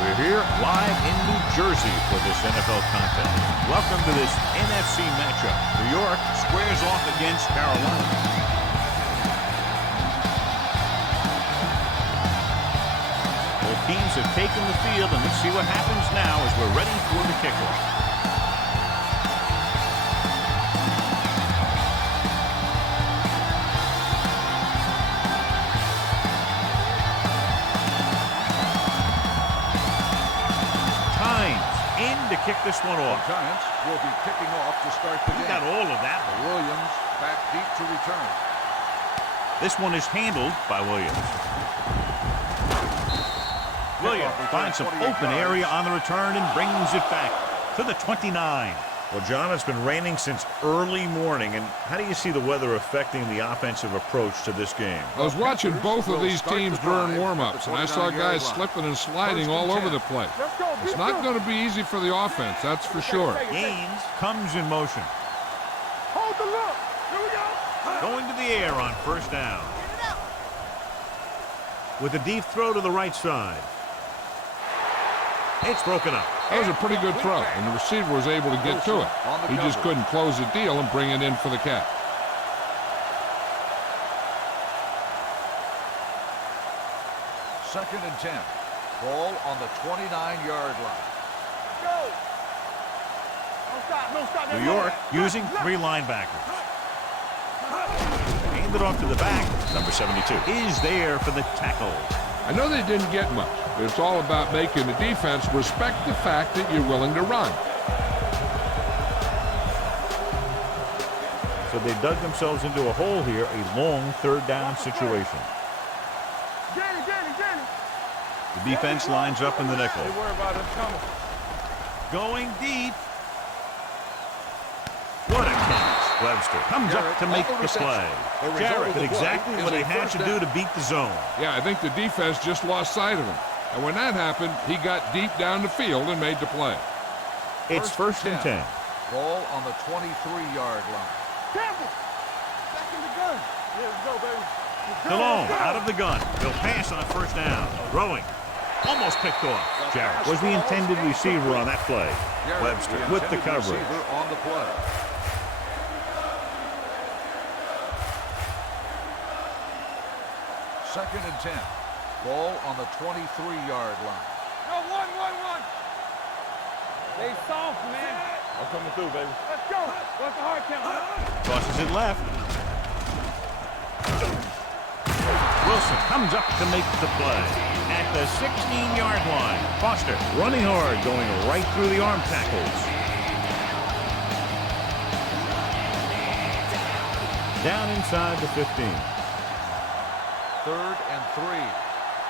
We're here live in New Jersey for this NFL contest. Welcome to this NFC matchup. New York squares off against Carolina. Both teams have taken the field, and let's see what happens now as we're ready for the kickoff. To kick this one off. The Giants will be kicking off to start the game. Got all of that. Williams back deep to return. This one is handled by Williams. Williams finds some open area on the return and brings it back to the 29. Well, John, it's been raining since early morning, and how do you see the weather affecting the offensive approach to this game? I was watching both of these teams during warm-ups, and I saw guys slipping and sliding all over the place. It's not going to be easy for the offense, that's for sure. Gaines comes in motion. Hold the look. Here we go. Going to the air on first down. With a deep throw to the right side. It's broken up. That was a pretty good throw, and the receiver was able to get to it. He just couldn't close the deal and bring it in for the catch. Second and 10. Ball on the 29-yard line. Go. Don't stop. Don't stop. New York using three linebackers. Hand it off to the back. Number 72 is there for the tackle. I know they didn't get much, but it's all about making the defense respect the fact that you're willing to run. So they dug themselves into a hole here, a long third down situation. Danny. The defense lines up in the nickel. Don't worry about it. It's coming. Going deep. What a catch. Webster comes up to make the play. Jarrett did exactly what he had to do to beat the zone. Yeah, I think the defense just lost sight of him. And when that happened, he got deep down the field and made the play. It's first and 10. Ball on the 23-yard line. Campbell. Back in the gun. Here we go, baby. Delone out of the gun. He'll pass on first down. Throwing. Almost picked off. Jarrett was the intended receiver on that play. Webster with the coverage. On the play. Second and 10. Ball on the 23-yard line. No, one. They soft, man. I'm coming through, baby. Let's go. What's the hard count? Tosses it left. Wilson comes up to make the play. At the 16-yard line. Foster running hard, going right through the arm tackles. Down inside the 15. Third and 3.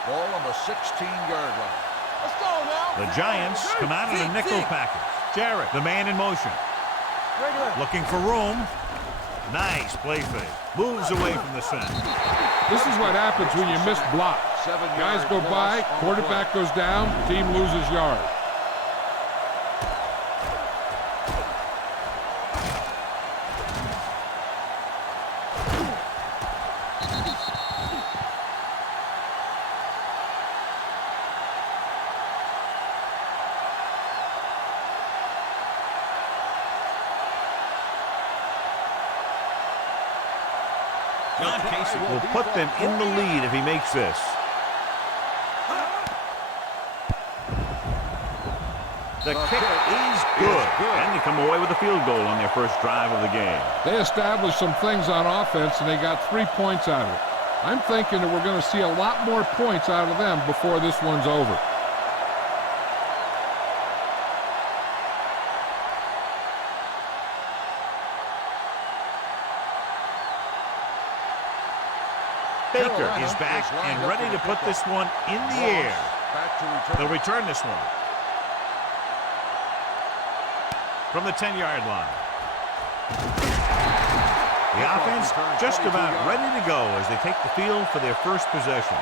Ball on the 16-yard line. Let's go now. The Giants come out of the nickel package. Jarrett, the man in motion. Looking for room. Nice play fake. Moves away from the center. This is what happens when you miss blocks. Guys go by, quarterback goes down, team loses yards. John Casey will put them in the lead if he makes this. The kick is good. And they come away with a field goal on their first drive of the game. They established some things on offense, and they got 3 points out of it. I'm thinking that we're going to see a lot more points out of them before this one's over. Baker is back and ready to put this one in the air. They'll return this one from the 10-yard line. The offense just about ready to go as they take the field for their first possession.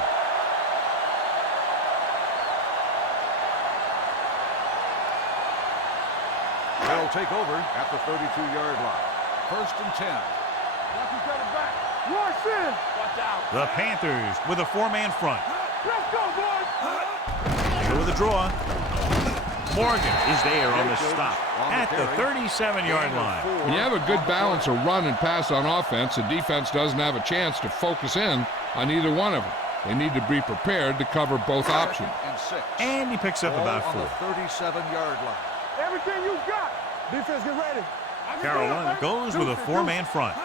They'll take over at the 32-yard line. First and 10. Watch out. The Panthers with a four-man front. Let's go, boys. With the draw. Morgan is there on the stop at the 37-yard line. When you have a good balance of run and pass on offense, the defense doesn't have a chance to focus in on either one of them. They need to be prepared to cover both options. And he picks up about 4. 37-yard line. Everything you got. Defense, get ready. Carolina goes with a 4-man front.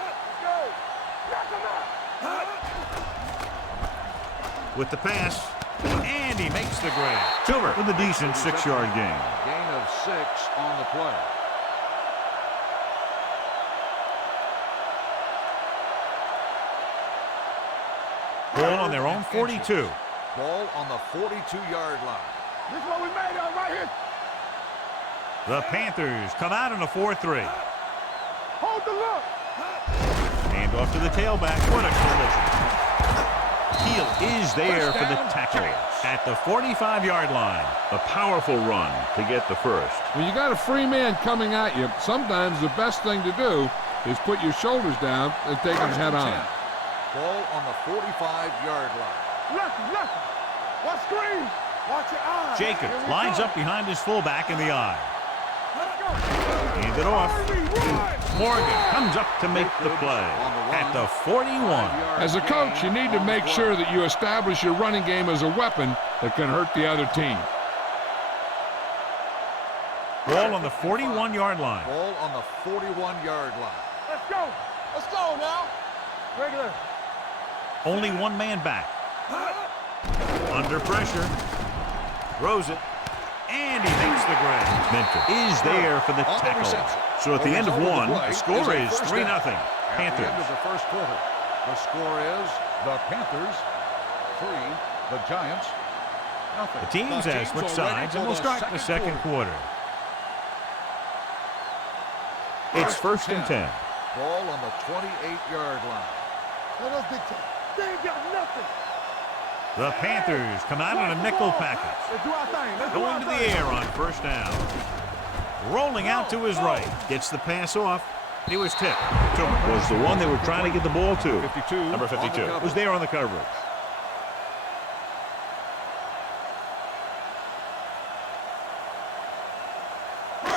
With the pass, and he makes the grab. Toomer with a decent 6-yard gain. Gain of 6 on the play. Ball on their own 42. Ball on the 42-yard line. This is what we made of right here. The Panthers come out in a 4-3. Hold the look. Hand off to the tailback. What a collision. Heel is there for the tackle at the 45-yard line. A powerful run to get the first. When you got a free man coming at you, sometimes the best thing to do is put your shoulders down and take him head on. Ball on the 45-yard line. Left. Watch screen. Watch your eyes. Jacobs lines up behind his fullback in the eye. Let's go. Hand it off. Morgan comes up to make the play at the 41. As a coach, you need to make sure that you establish your running game as a weapon that can hurt the other team. Ball on the 41-yard line. Ball on the 41-yard line. Let's go. Let's go now. Regular. Only one man back. Under pressure. Throws it. And he makes the grab. Mentor is there for the tackle. So at the end of one, the score is 3-0. At the Panthers. end of the first quarter, the score is the Panthers 3, the Giants nothing. The teams have switched sides, and we'll start the second quarter. It's 1st and 10. Ball on the 28-yard line. Let us dictate. They ain't got nothing. The Panthers come out in a nickel package. Let's do our thing. Let's do Going our to thing. the air on 1st down. Rolling out to his right. Gets the pass off. He was tipped. Was the one they were trying to get the ball to. 52. Number 52. Was there on the coverage.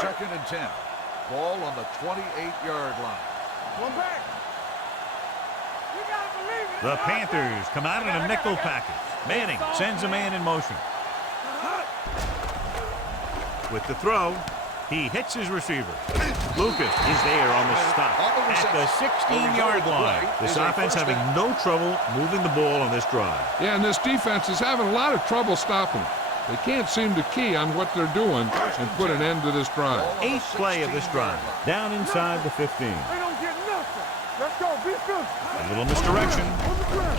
Second and 10. Ball on the 28-yard line. One back. We gotta believe it. The Panthers come out in a nickel package. Manning sends a man in motion. With the throw, he hits his receiver. Lucas is there on the stop at the 16-yard line. This offense having no trouble moving the ball on this drive. Yeah, and this defense is having a lot of trouble stopping them. They can't seem to key on what they're doing and put an end to this drive. 8th play of this drive. Down inside the 15. They don't get nothing. Let's go. Be good. A little misdirection. On the ground.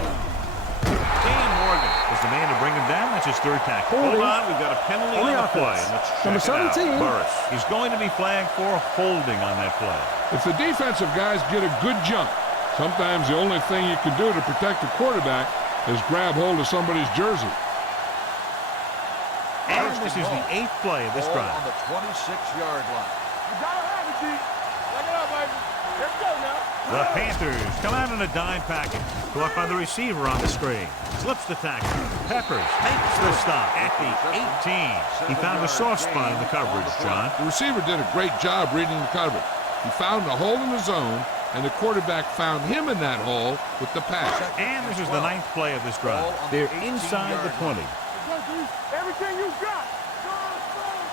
Dane Morgan is the man to bring him down. That's his 3rd tackle. Hold on, we've got a penalty on the play. Let's check it out. Burris. He's going to be flagged for holding on that play. If the defensive guys get a good jump, sometimes the only thing you can do to protect the quarterback is grab hold of somebody's jersey. And this is the 8th play of this drive. On the 26-yard line. You gotta have it, G. Lock it up, baby. Let's go now. The Panthers come out in a dime package. Caught by the receiver on the screen. Slips the tackle. Peppers makes the stop at the 18. He found a soft spot in the coverage, John. The receiver did a great job reading the coverage. He found a hole in the zone, and the quarterback found him in that hole with the pass. And this is the 9th play of this drive. They're inside the 20. Everything you got.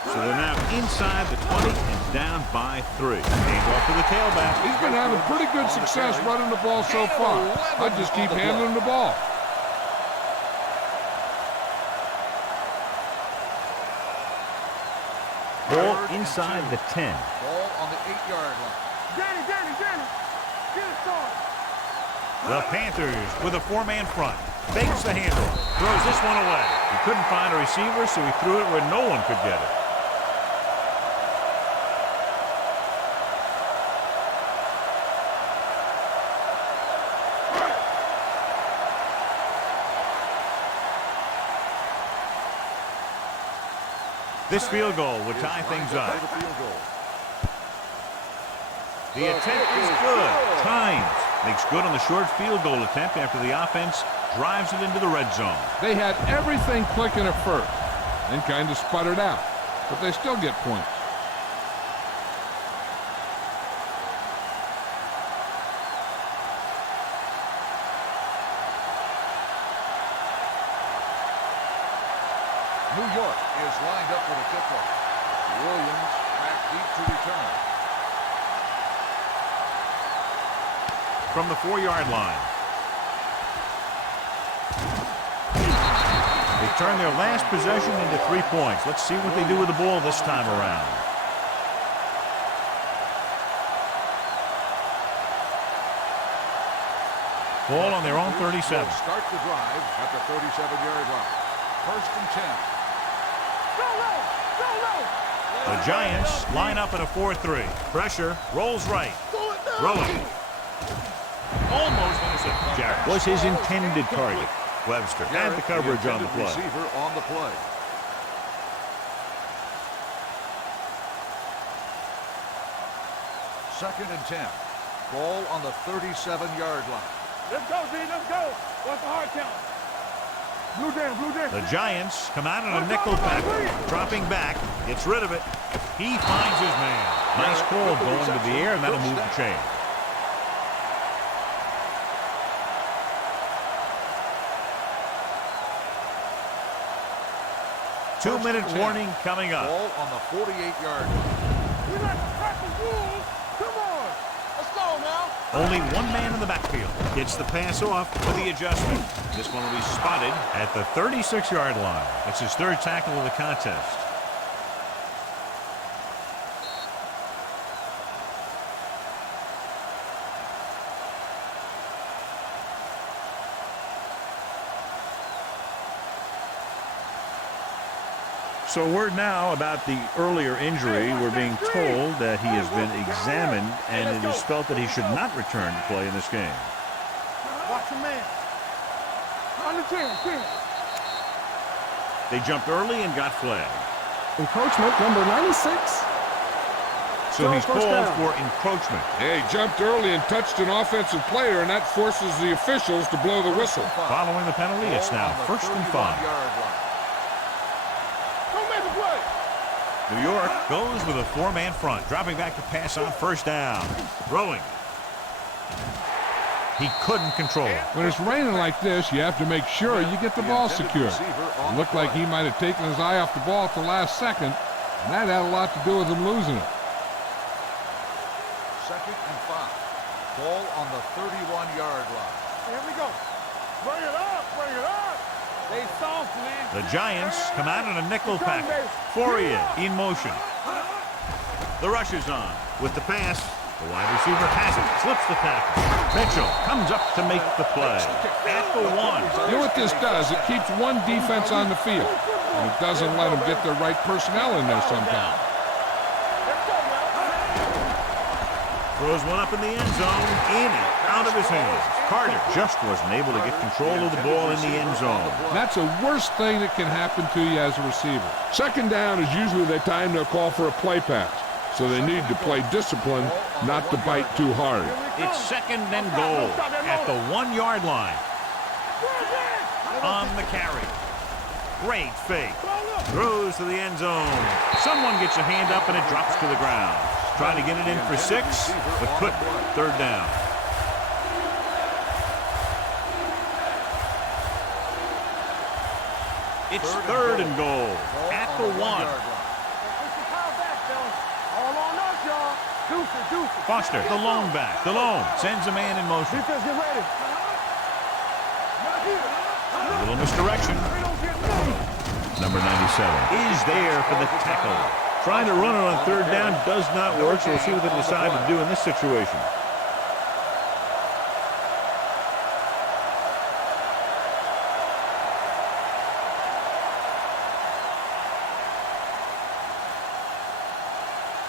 So they're now inside the 20 and down by 3. Hand off to the tailback. He's been having pretty good success running the ball so far. I just keep handing him the ball. Ball inside the 10. Ball on the 8-yard line. Danny. Get it started. The Panthers with a 4-man front. Fakes the handoff. Throws this one away. He couldn't find a receiver, so he threw it where no one could get it. This field goal would tie things up. The attempt is good. Times makes good on the short field goal attempt after the offense drives it into the red zone. They had everything clicking at first. and kind of sputtered out. But they still get points. New York is lined up for the kickoff. Williams back deep to return. From the 4-yard line. They turn their last possession into 3 points. Let's see what they do with the ball this time around. Ball on their own 37. Start the drive at the 37-yard line. 1st and 10. The Giants line up in a 4-3. Pressure, rolls right. Rolling. Almost intercepted. Jarrett was his intended target. Webster had the coverage on the play. Receiver on the play. Second and 10. Ball on the 37-yard line. Let's go, D. Let's go. What's the hard count? Blue down, blue down. The Giants come out in a nickel package. Dropping back. Gets rid of it. He finds his man. Nice call going to the air, and that'll move the chain. Two-minute warning coming up. Ball on the 48-yard line. We like to crack the rules. Come on. Let's go now. Only one man in the backfield. Gets the pass off with the adjustment. This one will be spotted at the 36-yard line. It's his 3rd tackle of the contest. So word now about the earlier injury. We're being told that he has been examined and it is felt that he should not return to play in this game. Watch your man. On the 10. They jumped early and got flagged. Encroachment number 96. So he's called for encroachment. Hey, he jumped early and touched an offensive player, and that forces the officials to blow the whistle. Following the penalty, it's now 1st and 5. New York goes with a 4-man front, dropping back to pass on 1st down. Throwing. He couldn't control it. When it's raining like this, you have to make sure you get the ball secure. It looked like he might have taken his eye off the ball at the last second, and that had a lot to do with him losing it. 2nd and 5. Ball on the 31-yard line. Here we go. Bring it up. Bring it up. They soft, man. The Giants come out in a nickel package. Fourier in motion. The rush is on. With the pass, the wide receiver has it. Slips the tackle. Mitchell comes up to make the play. At the 1. You know what this does? It keeps one defense on the field, and it doesn't let them get the right personnel in there sometimes. Throws one up in the end zone. In and out of his hands. Carter just wasn't able to get control of the ball in the end zone. That's the worst thing that can happen to you as a receiver. 2nd down is usually the time they'll call for a play pass. So they need to play discipline, not to bite too hard. It's 2nd and goal at the 1-yard line. On the carry. Great fake. Throws to the end zone. Someone gets a hand up and it drops to the ground. Trying to get it in for 6, but couldn't. 3rd down. It's 3rd and goal at the 1. Foster, the lone back. The lone sends a man in motion. Defense, get ready. A little misdirection. Number 97 is there for the tackle. Trying to run it on 3rd down does not work, so we'll see what they decide to do in this situation.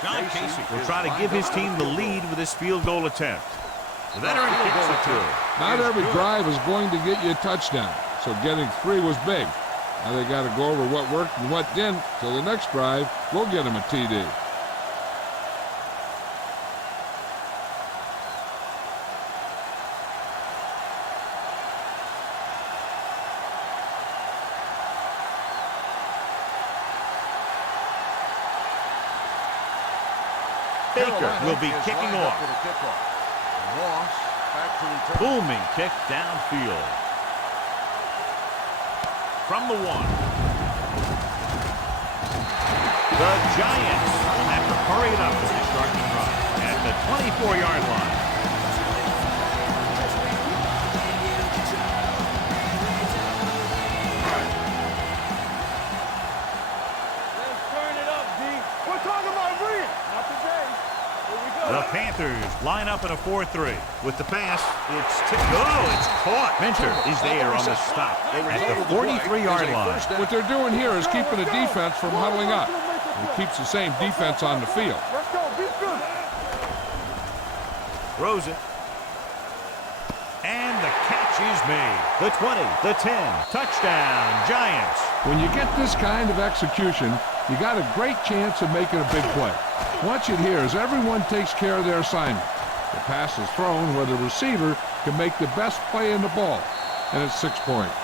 John Casey will try to give his team the lead with this field goal attempt. The veteran kicks it through. Not every drive is going to get you a touchdown, so getting 3 was big. Now they got to go over what worked and what didn't, so the next drive will get him a TD. Baker Carolina will be is kicking lined up off. for the kickoff. Ross back to return. Booming kick downfield. From the 1. The Giants will have to hurry it up as they start the drive at the 24-yard line. Let's turn it up, D. We're talking about Reed. Not today. Here we go. The Panthers line up in a 4-3. With the pass, it's it's caught. Mentor is there on the stop at the 43-yard line. What they're doing here is keeping the defense from huddling up. It keeps the same defense on the field. Let's go. Be good. Throws it. And the catch is made. The 20, the 10. Touchdown, Giants. When you get this kind of execution, you got a great chance of making a big play. Watch it here as everyone takes care of their assignment. The pass is thrown where the receiver can make the best play in the ball, and it's 6 points.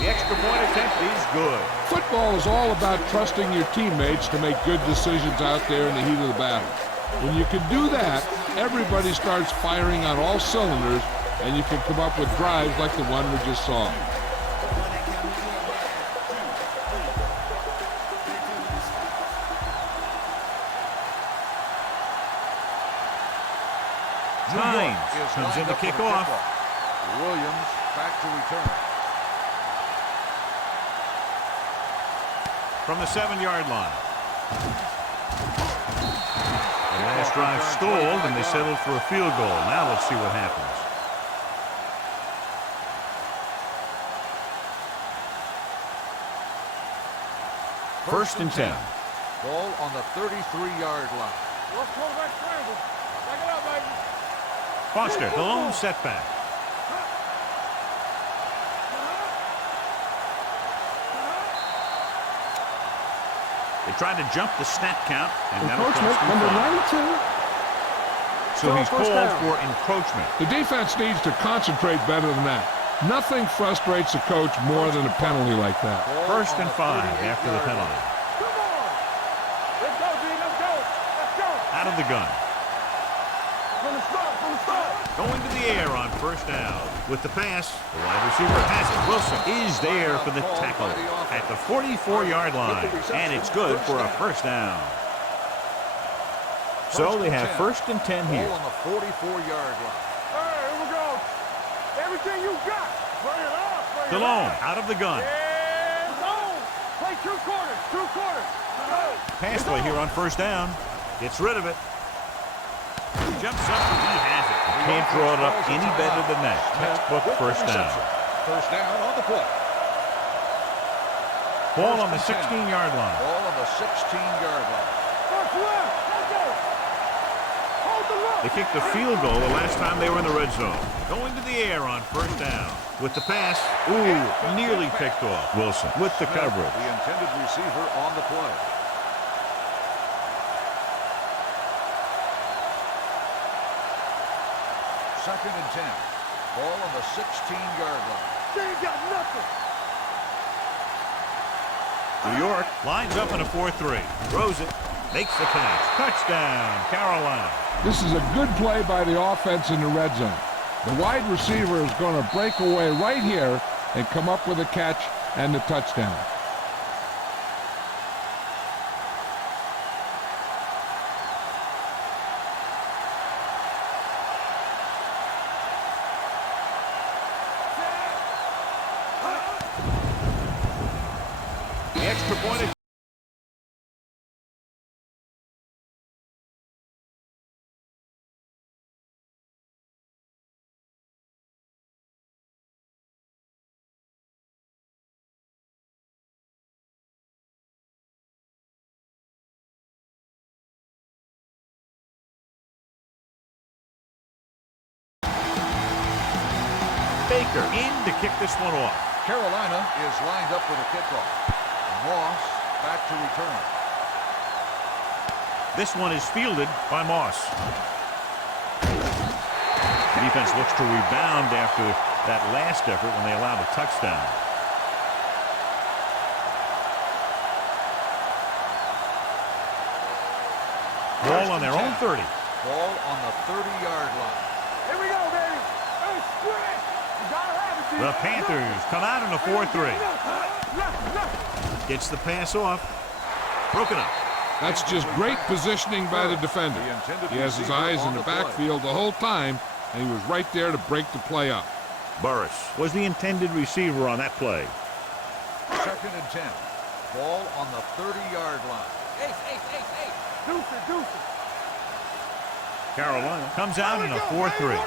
The extra point attempt is good. Football is all about trusting your teammates to make good decisions out there in the heat of the battle. When you can do that, everybody starts firing on all cylinders, and you can come up with drives like the one we just saw. Hines comes in to kick off. Williams back to return. From the 7-yard line. The last drive stalled, and they settled for a field goal. Now let's see what happens. First and 10. Ball on the 33-yard line. Let's go back scramble. Back it up, baby. Foster, the lone setback. They tried to jump the snap count, and that'll Encroachment, cost them number 5. 92. So he's First called down. for encroachment. The defense needs to concentrate better than that. Nothing frustrates a coach more than a penalty like that. First and 5 after the penalty. Come on. Let's go, D. Let's go. Let's go. Out of the gun. From the start. From the start. Going to the air on first down. With the pass, the wide receiver has it. Wilson is there for the tackle at the 44-yard line. And it's good for a first down. So they have first and 10 here. Ball on the 44-yard line. Here we go. Everything you got. Bring it up. Bring it DeLone up. out of the gun. And zone. Play 2 quarters. 2 quarters. Go. Pass play here on first down. Gets rid of it. Jumps up and he has it. You can't draw it up any better than that. Textbook first down. First down on the play. Ball on the 16-yard line. Ball on the 16-yard line. First left. Let's go. Hold the look. They kicked the field goal the last time they were in the red zone. Going to the air on first down. With the pass, nearly picked off. Wilson with the coverage. The intended receiver on the play. Second and 10. Ball on the 16-yard line. They ain't got nothing. New York lines up in a 4-3. Throws it. Makes the catch. Touchdown, Carolina. This is a good play by the offense in the red zone. The wide receiver is going to break away right here and come up with a catch and the touchdown. The extra point. Baker in to kick this one off. Carolina is lined up for the kickoff. Moss back to return. This one is fielded by Moss. The defense looks to rebound after that last effort when they allowed a touchdown. Ball on their own 30. Ball on the 30-yard line. Here we go, baby. Hey, square. You gotta have it, The Panthers come out in a 4-3. Gets the pass off. Broken up. That's just great positioning by the defender. He has his eyes in the backfield the whole time, and he was right there to break the play up. Burris was the intended receiver on that play. 2nd and 10. Ball on the 30-yard line. Deuce it, deuce it. Carolina comes out in a 4-3.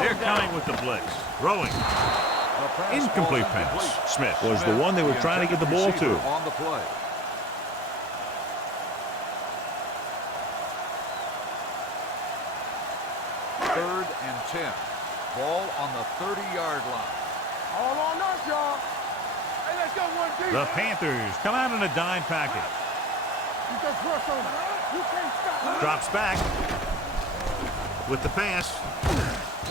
They're coming with the blitz. Throwing. Incomplete pass. Smith was the one they were trying to get the ball to. On the play. Third and 10. Ball on the 30-yard line. All on us, y'all. Hey, let's go one deep. The Panthers come out in a dime package. You just rush on it. You can't stop. Drops back with the pass.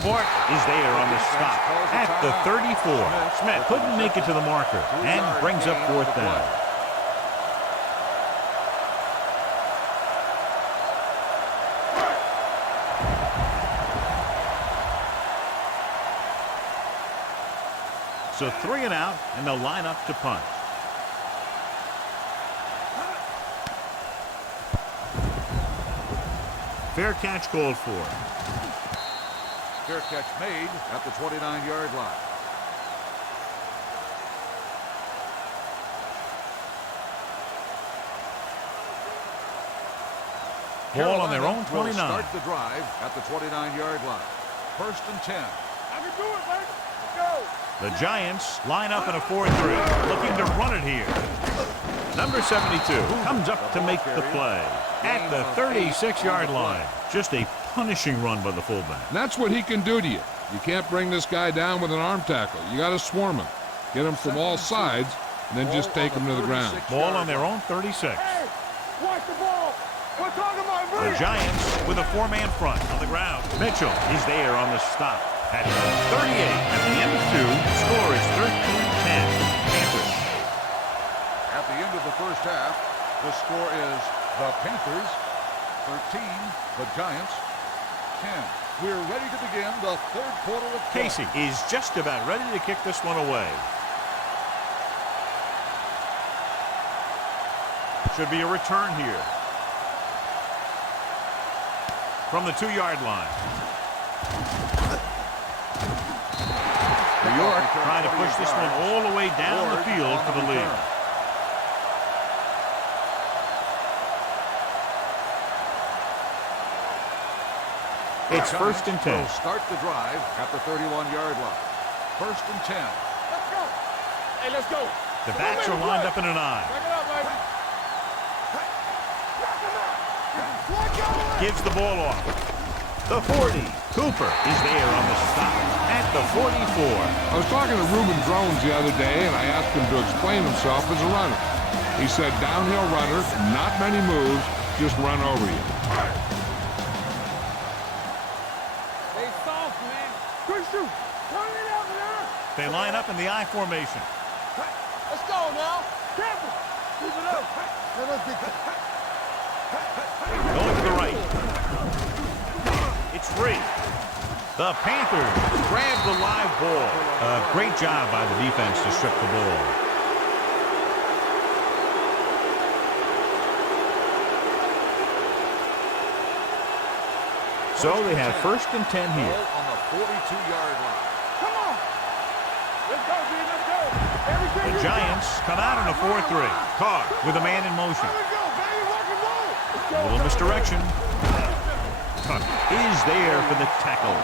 Fort is there on the stop at the 34. Smith couldn't make it to the marker and brings up 4th down. So 3 and out, and they'll line up to punt. Fair catch called for. Fair catch made at the 29-yard line. Ball on their own 29. Start the drive at the 29-yard line. 1st and 10. I can do it, baby. Let's go. The Giants line up in a 4-3, looking to run it here. Number 72 comes up to make the play at the 36-yard line. Just a punishing run by the fullback. And that's what he can do to you. You can't bring this guy down with an arm tackle. You got to swarm him. Get him from all sides, and then just take him to the ground. Ball on their own 36. Hey, watch the ball. We're talking about The Giants with a 4-man front on the ground. Mitchell is there on the stop at 38. At the end of 2, the score is 13-10. Panthers. At the end of the first half, the score is the Panthers 13, the Giants 10. We're ready to begin the 3rd quarter of play. Casey is just about ready to kick this one away. Should be a return here. From the 2-yard line. New York trying to push this one all the way down the field for the lead. It's 1st and 10. Will start the drive at the 31-yard line. 1st and 10. Let's go. Hey, let's go. The backs are lined up in an eye. Back it up, baby. Gives the ball off. The 40. Cooper is there on the stop at the 44. I was talking to Reuben Drones the other day, and I asked him to explain himself as a runner. He said, downhill runner, not many moves, just run over you. Stay soft, man. Good shoot. Turn it out there. They line up in the I formation. Let's go now. Careful. Keep it up. Let us get Going to the right. It's free. The Panthers grab the live ball. Great job by the defense to strip the ball. So they have 1st and 10 here. On the 42-yard line. Come on. Let's go, dude. Let's go. Everything The Giants come out in a 4-3. Carr with a man in motion. There we go, baby. Rock and roll. A little misdirection. Tuck is there for the tackle.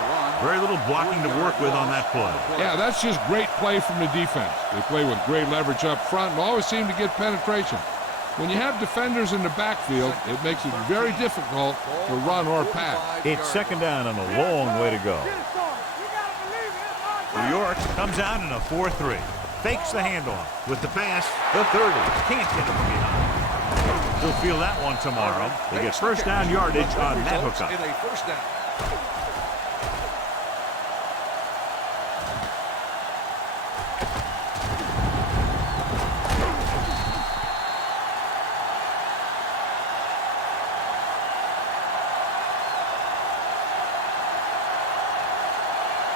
Very little blocking to work with on that play. Yeah, that's just great play from the defense. They play with great leverage up front and always seem to get penetration. When you have defenders in the backfield, it makes it very difficult to run or pass. It's 2nd down and a long way to go. Get it started. New York comes out in a 4-3. Fakes the handoff with the pass. The 30. Can't get him behind. He'll feel that one tomorrow. He gets first down yardage on that hookup. In a first down.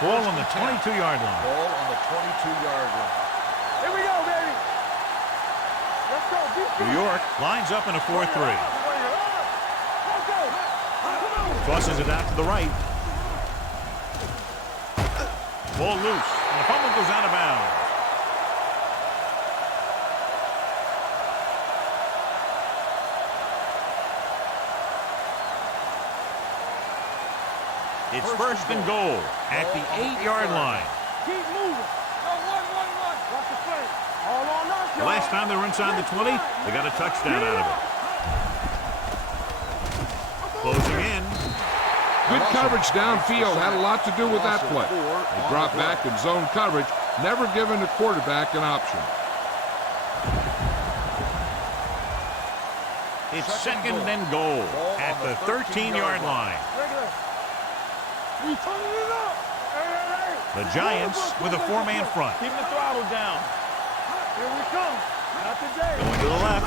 Ball on the 22-yard line. Ball on the 22-yard line. Here we go, baby. Let's go. New York lines up in a 4-3. Let's go. Tosses it out to the right. Ball loose. And the fumble goes out of bounds. It's first and goal at the 8-yard line. Keep moving. Go, one. Watch the play. All on us, The last time they were inside the 20, they got a touchdown out of it. Closing in. Good coverage downfield had a lot to do with that play. They dropped back in zone coverage, never giving the quarterback an option. It's second and goal at the 13-yard line. We turning it up. The Giants with a 4-man front. Keep the throttle down. Here we come. Not today. Going to the left.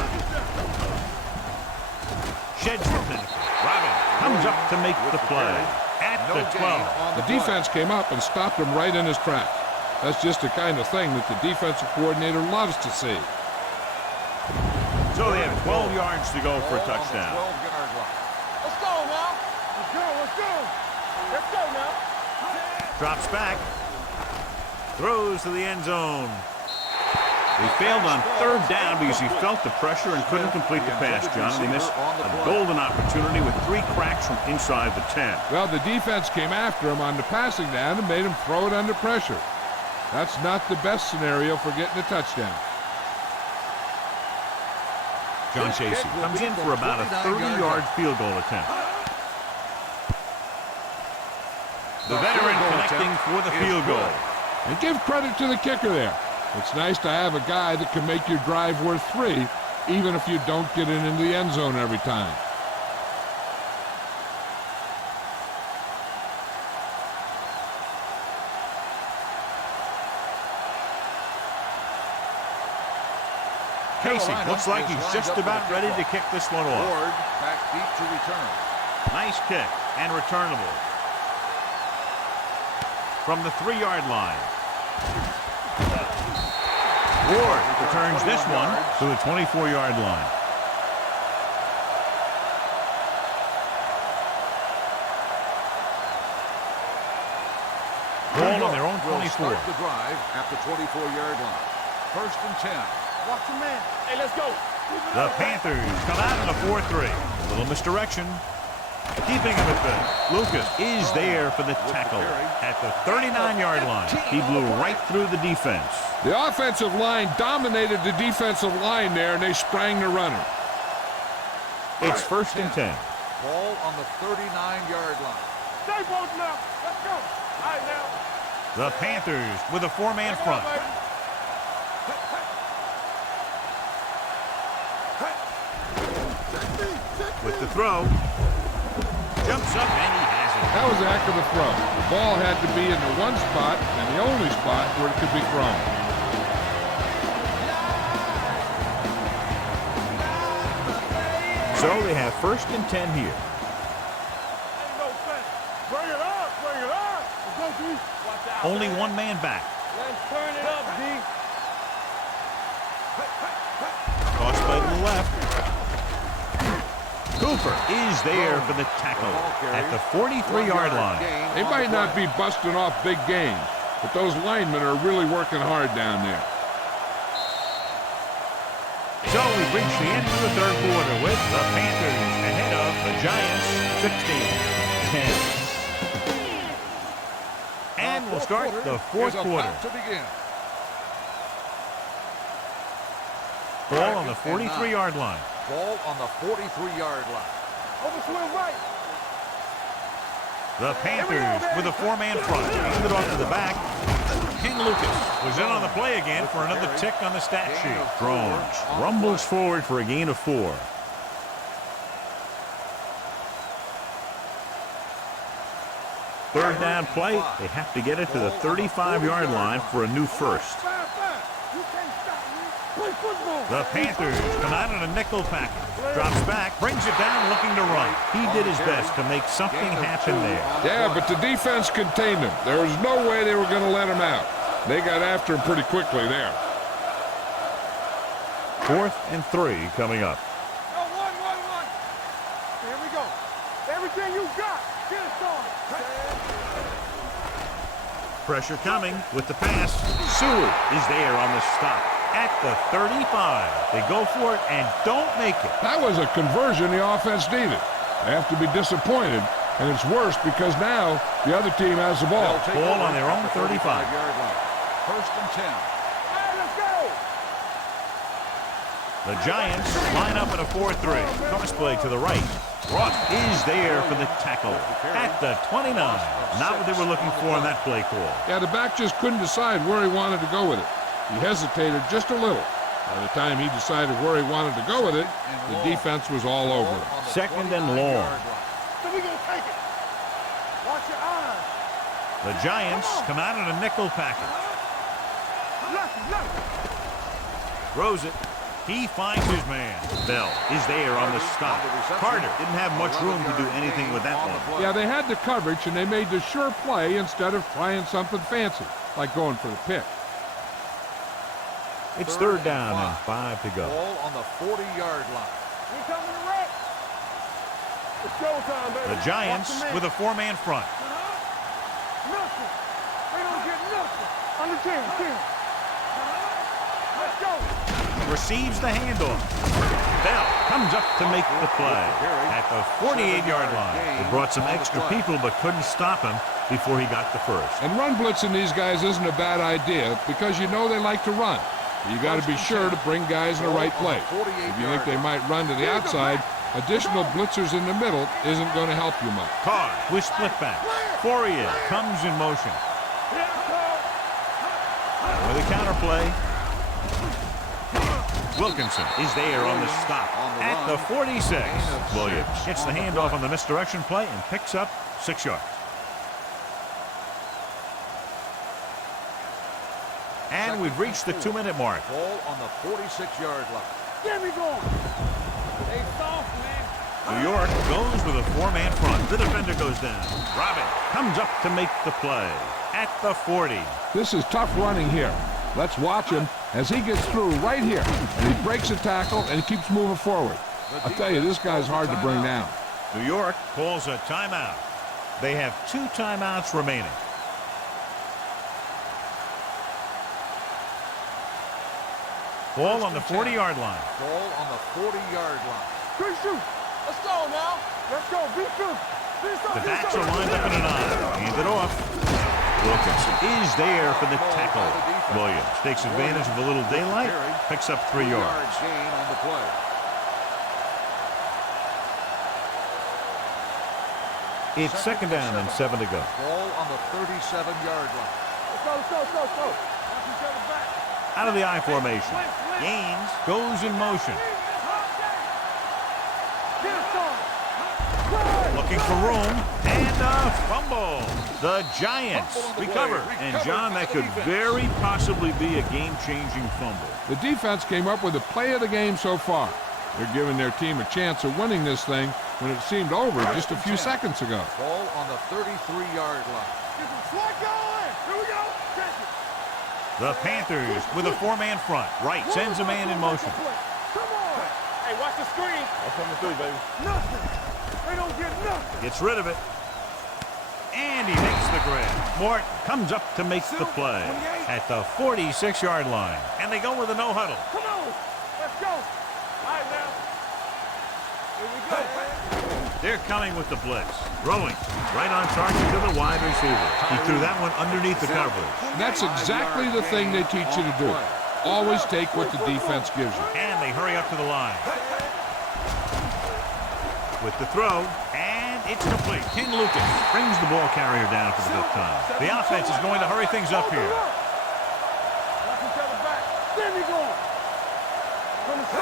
Sheds the pinnacle. Robin comes up to make the play at the 12. The defense came up and stopped him right in his tracks. That's just the kind of thing that the defensive coordinator loves to see. So they have 12 yards to go for a touchdown. Let's go now. Let's go. Let's go now. Drops back. Throws to the end zone. He failed on third down because he felt the pressure and couldn't complete the pass, John. They missed a golden opportunity with 3 cracks from inside the 10. Well, the defense came after him on the passing down and made him throw it under pressure. That's not the best scenario for getting a touchdown. John Chasey comes in for about a 30-yard field goal attempt. The veteran connecting for the field goal. And give credit to the kicker there. It's nice to have a guy that can make your drive worth 3, even if you don't get it into the end zone every time. Casey looks like he's just about ready to kick this one off. Ward back deep to return. Nice kick and returnable. From the 3-yard line. Ward returns this one to the 24-yard line. Ball on their own 24. Start the drive at the 24-yard line. First and 10. Watch your man. Hey, let's go. The Panthers come out in a 4-3. A little misdirection. Keeping him at the Lucas is there for the tackle at the 39-yard line. He blew right through the defense. The offensive line dominated the defensive line there, and they sprang the runner. It's first and 10. Ball on the 39-yard line. Stay both now. Let's go. All right, now. The Panthers with a 4-man front. With the throw. Jumps up and he has it. That was a heck of a throw. The ball had to be in the one spot and the only spot where it could be thrown. So they have first and 10 here. Ain't no sense. Bring it up. Bring it up. Let's go, D. Watch out. Only one man back. Let's turn it up, D. Toss play to the left. Cooper is there for the tackle at the 43-yard line. They might not be busting off big gains, but those linemen are really working hard down there. So we've reached the end of the third quarter with the Panthers ahead of the Giants 16-10. And we'll start the fourth quarter. To begin. Ball on the 43-yard line. Ball on the 43-yard line. Over to his right. The Panthers with a 4-man front. Hand it off to the back. King Lucas was in on the play again for another tick on the stat sheet. Drones rumbles forward for a gain of 4. Third down play. They have to get it to the 35-yard line for a new first. The Panthers come out in a nickel package. Drops back, brings it down, looking to run. He did his best to make something happen there. Yeah, but the defense contained him. There was no way they were going to let him out. They got after him pretty quickly there. 4th and 3 coming up. Here we go. Everything you got. Get it started. Pressure coming with the pass. Seward is there on the stop at the 35. They go for it and don't make it. That was a conversion the offense needed. They have to be disappointed, and it's worse because now the other team has the ball. Ball on their own 35. 35-yard line. 1st and 10. Hey, let's go. The Giants line up in a 4-3. Cross play to the right. Ross is there for the tackle at the 29. Not what they were looking for in that play call. Yeah, the back just couldn't decide where he wanted to go with it. He hesitated just a little. By the time he decided where he wanted to go with it, the defense was all over him. 2nd and long. So we gonna take it. Watch your eyes. The Giants come out in a nickel package. Throws it. He finds his man. Bell is there on the stop. Carter didn't have much room to do anything with that one. Yeah, they had the coverage, and they made the sure play instead of trying something fancy, like going for the pick. It's 3rd down and 5 to go. Ball on the 40-yard line. We coming to wreck. It's showtime, baby. The Giants with a 4-man front. Nothing. They don't get nothing. Under 10. Let's go. Receives the handoff. Bell comes up to make the play at the 48-yard line. They brought some extra people but couldn't stop him before he got the first. And run blitzing these guys isn't a bad idea because you know they like to run. You got to be sure to bring guys in the right place. If you think they might run to the outside, additional blitzers in the middle isn't going to help you much. Carr with split back. Fourier comes in motion. With a counter play. Wilkinson is there on the stop at the 46. Williams gets the handoff on the misdirection play and picks up 6 yards. And we've reached the 2-minute mark. Ball on the 46-yard line. Get me going. Stay soft, man. New York goes with a 4-man front. The defender goes down. Robin comes up to make the play at the 40. This is tough running here. Let's watch him as he gets through right here. And he breaks a tackle and he keeps moving forward. I'll tell you, this guy's hard to bring down. New York calls a timeout. They have 2 timeouts remaining. Ball on the 40-yard line. Ball on the 40-yard line. Good shoot. Let's go now. Let's go. Be true. The backs are lined up in an eye. Hand it off. Wilkinson is there for the tackle. Williams takes advantage of a little daylight, picks up 3 yards. Gain on the play. It's 2nd down and 7 to go. Ball on the 37-yard line. Let's go. Watch each other back. Out of the I formation. Gaines goes in motion. Get it started. Looking for room and a fumble. The Giants recover. And John, that could very possibly be a game-changing fumble. The defense came up with the play of the game so far. They're giving their team a chance of winning this thing when it seemed over just a few seconds ago. Ball on the 33-yard line. Get some slack going. Here we go. Catch it. The Panthers with a 4-man front. Right sends a man in motion. Come on. Hey, watch the screen. I'm coming through, baby. Nothing. They don't get nothing. Gets rid of it. And he makes the grab. Morton comes up to make the play at the 46-yard line. And they go with a no huddle. Come on. Let's go. All right, now. Here we go. They're coming with the blitz. Throwing right on target to the wide receiver. He threw that one underneath the coverage. That's exactly the thing they teach you to do. Always take what the defense gives you. And they hurry up to the line. With the throw, and it's complete. King Lucas brings the ball carrier down for the 5th time. The offense is going to hurry things up here.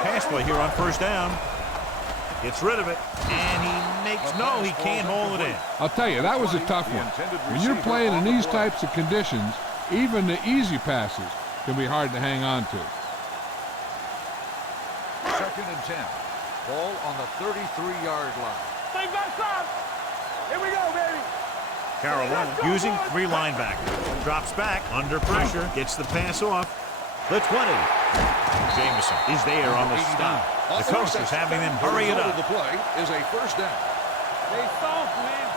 pass play here on first down. Gets rid of it, and he makes no, he can't hold it in. I'll tell you, that was a tough one. When you're playing in these types of conditions, even the easy passes can be hard to hang on to. 2nd and 10. Ball on the 33-yard line. Stay back up. Here we go, baby. Carolina using 3 linebackers. Drops back, under pressure, gets the pass off. The 20. Jameson is there on the stop. The coach is having them hurry it up. The play is a first down. Stay soft, man.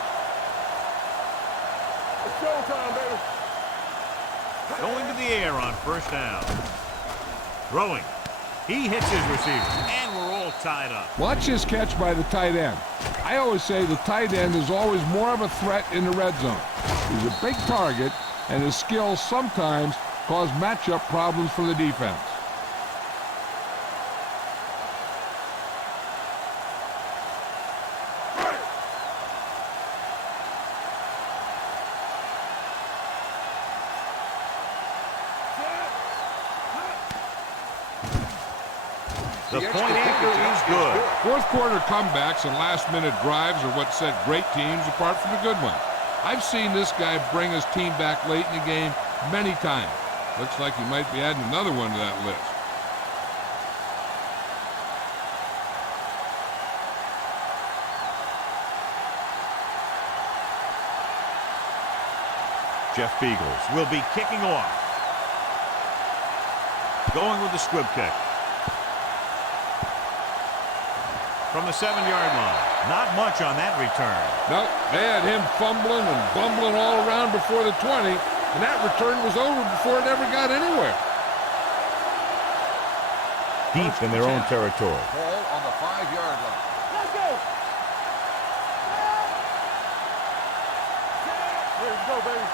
It's showtime, baby. Going to the air on first down. Throwing. He hits his receiver, and we're all tied up. Watch his catch by the tight end. I always say the tight end is always more of a threat in the red zone. He's a big target, and his skills sometimes cause matchup problems for the defense. The point after is good. Fourth quarter comebacks and last-minute drives are what set great teams apart from the good ones. I've seen this guy bring his team back late in the game many times. Looks like he might be adding another one to that list. Jeff Beagles will be kicking off. Going with the squib kick. From the 7-yard line. Not much on that return. No, they had him fumbling and bumbling all around before the 20, and that return was over before it ever got anywhere. Deep in their own territory. Ball on the 5-yard line. Let's go. Here we go, baby.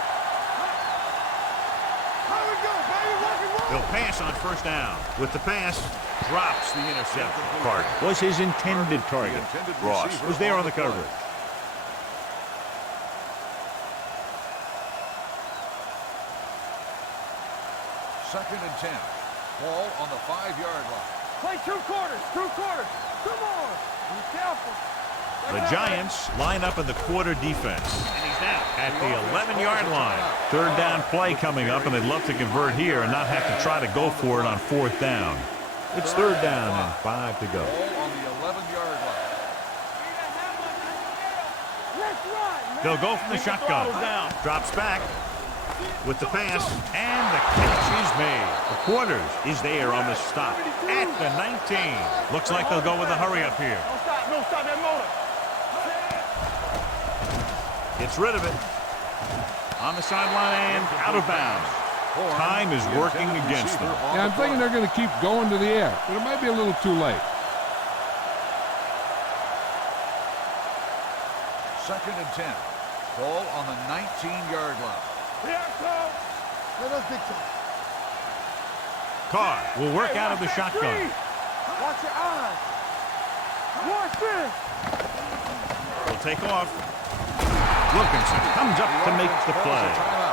Here we go, baby. Rock and roll. They'll pass on first down. With the pass, drops the interception. Clark Was his intended target. Ross was there on the coverage. Second and 10. Ball on the 5-yard line. Play 2 quarters. 2 quarters. Come on. Be careful. The Giants line up in the quarter defense. And he's down at the 11-yard line. Third down play coming up, and they'd love to convert here and not have to try to go for it on fourth down. It's third down and 5 to go. Ball on the 11-yard line. Let's run, man. They'll go from the shotgun. Drops back with the pass, and the catch is made. The quarters is there on the stop at the 19. Looks like they'll go with a hurry up here. Don't stop. Don't stop that motor. Gets rid of it. On the sideline and out of bounds. Time is working against them. Yeah, I'm thinking they're going to keep going to the air, but it might be a little too late. Second and 10. Ball on the 19-yard line. Here it comes. Let us dictate. Carr will work out of the shotgun. Watch your eyes. Watch this. Will take off. Wilkinson comes up to make the play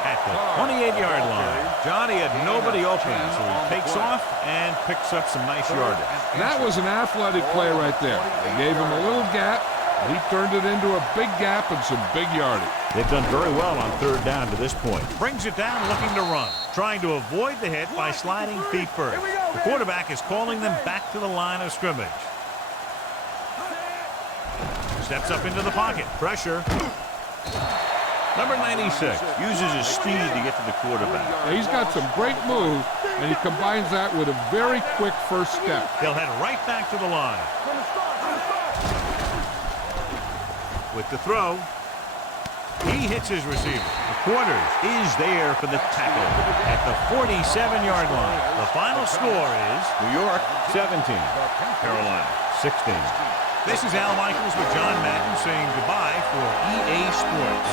at the 28-yard line. Johnny had nobody open, so he takes off and picks up some nice yardage. That was an athletic play right there. They gave him a little gap. He turned it into a big gap and some big yardage. They've done very well on third down to this point. Brings it down, looking to run. Trying to avoid the hit by sliding feet first. The quarterback is calling them back to the line of scrimmage. Steps up into the pocket. Pressure. Number 96 uses his speed to get to the quarterback. Yeah, he's got some great moves, and he combines that with a very quick first step. He'll head right back to the line. With the throw, he hits his receiver. The quarters is there for the tackle at the 47-yard line. The final score is New York 17, Carolina 16. This is Al Michaels with John Madden saying goodbye for EA Sports.